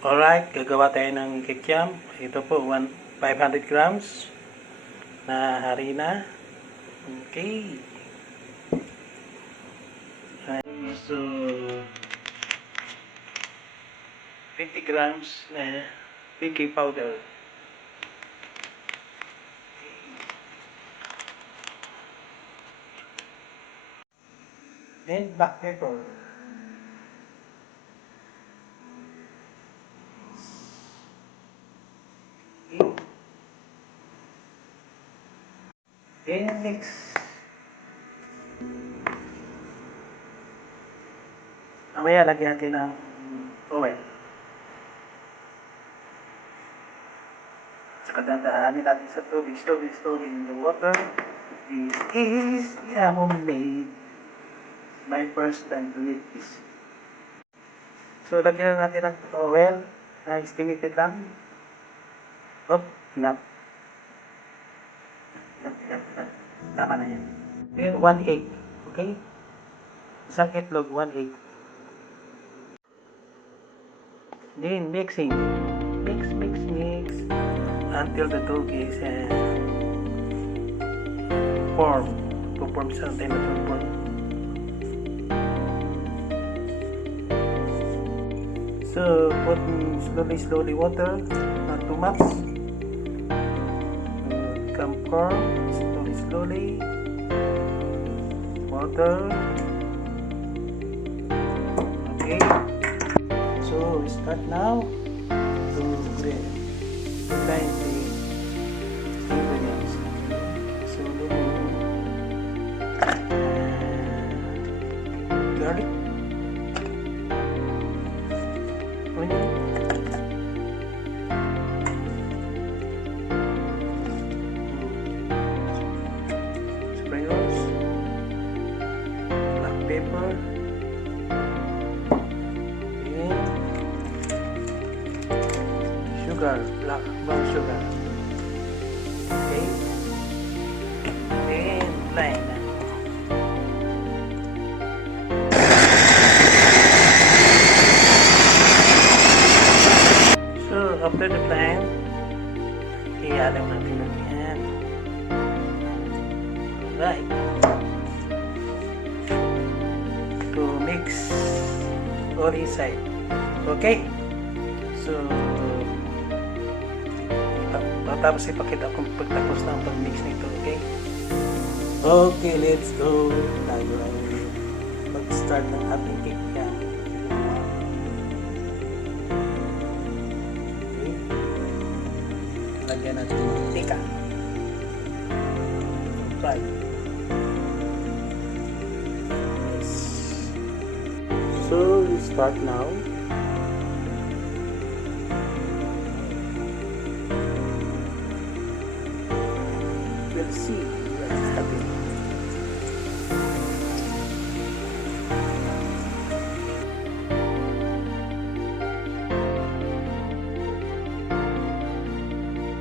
Alright, gagawa tayo ng kikiam. Ito po, 500 grams na harina. Okay. So, 50 grams na baking powder. Then, black pepper. Okay. Then, mix. Mamaya, lagyan natin ng oil. Saka dandaanin natin sa tubig. Slowly in the water. This is homemade. My first time to eat this. So, lagyan natin ng oil. Estimated lang. Oh, enough. Tama na yan. Then, 1 egg. Okay? Isang itlog, 1 egg. Then, mixing. Mix. Until the dough is form. To form something na form. So, put slowly water. Not too much. Pour slowly water. Okay, so we start now to grind the ingredients. So garlic, onion, pepper, and sugar, brown sugar. Okay, and blend. So after the blend, ihalo natin yan. Alright. To mix all inside. Okay? So, tapos ipakita kung pagtapos ng pag-mix nito. Okay? Okay, let's go. Tayo ay mag-start ng ating kikiam. Okay? Lagyan natin ng mantika. Right. So we start now.